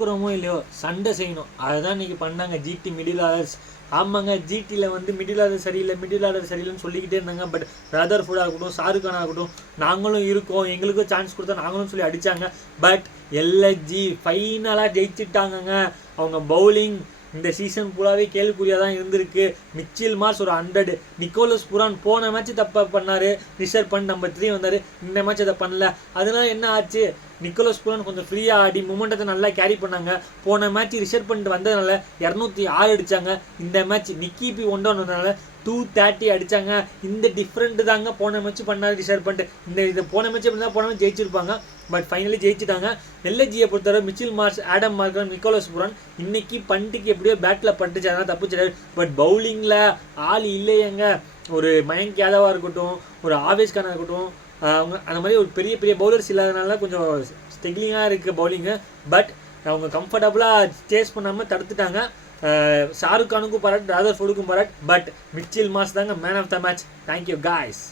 பார்க்குறோமோ இல்லையோ சண்டை செய்யணும். அதுதான் இன்றைக்கி பண்ணாங்க ஜிடி மிடில் ஆர்டர்ஸ். ஆமாங்க, ஜிடியில் வந்து மிடில் ஆர்டர் சரியில்லைன்னு சொல்லிக்கிட்டே இருந்தாங்க. பட் ரதர்ஃபுல்லாக இருக்கட்டும், ஷாருக் கானாக இருக்கட்டும், நாங்களும் இருக்கோம், எங்களுக்கும் சான்ஸ் கொடுத்தா நாங்களும் சொல்லி அடித்தாங்க. பட் எல்எஸ்ஜி ஃபைனலாக ஜெயிச்சிட்டாங்கங்க. அவங்க பவுலிங் இந்த சீசன் ஃபுல்லாகவே கேள்விக்குறியாக தான் இருந்திருக்கு. மிச்சில் மார்ஸ் ஒரு 100, நிக்கோலஸ் புரான் போன மேட்ச் தப்பாக பண்ணார், ரிஷப் பண்ட் நம்பர் 3 வந்தார், இந்த மேட்ச் அதை பண்ணல. அதனால என்ன ஆச்சு, நிக்கோலஸ் புரான் கொஞ்சம் ஃப்ரீயாக ஆடி மூமெண்ட்டத்தை நல்லா கேரி பண்ணாங்க. போன மேட்ச் ரிஷப் பண்ட் வந்ததுனால 206 அடித்தாங்க. இந்த மேட்ச் நிக்கிபி வந்ததுனால 230 அடித்தாங்க. இந்த டிஃப்ரெண்ட் தாங்க போன மேட்ச் பண்ணார் ரிஷப் பண்ட். இந்த போன மேட்ச் இருந்தால் போன மேட்ச் ஜெயிச்சிருப்பாங்க. பட் ஃபைனலி ஜெயிச்சிட்டாங்க. எல்எஸ்ஜியை பொறுத்தவரை Mitchell Marsh, Aiden Markram, Nicholas Pooran இன்னைக்கு பண்ட்டுக்கு எப்படியோ பேட்டில் பட்டுச்சு, அதனால் தப்பிச்சிடாரு. பட் பவுலிங்கில் ஆள் இல்லையங்க. ஒரு மயங்க் யாதவாக இருக்கட்டும், ஒரு ஆவேஷ் கானாக இருக்கட்டும், அவங்க அந்த மாதிரி ஒரு பெரிய பெரிய பவுலர்ஸ் இல்லாதனால கொஞ்சம் ஸ்ட்ரகிளிங்காக இருக்குது பவுலிங்கு. பட் அவங்க கம்ஃபர்டபுளாக சேஸ் பண்ணாமல் தடுத்துட்டாங்க. ஷாருக் கானுக்கும் பாராட், ராதர்ஃபோர்டுக்கும் பாராட். பட் மிச்சில் மார்ஸ் தாங்க man of the match. Thank you guys.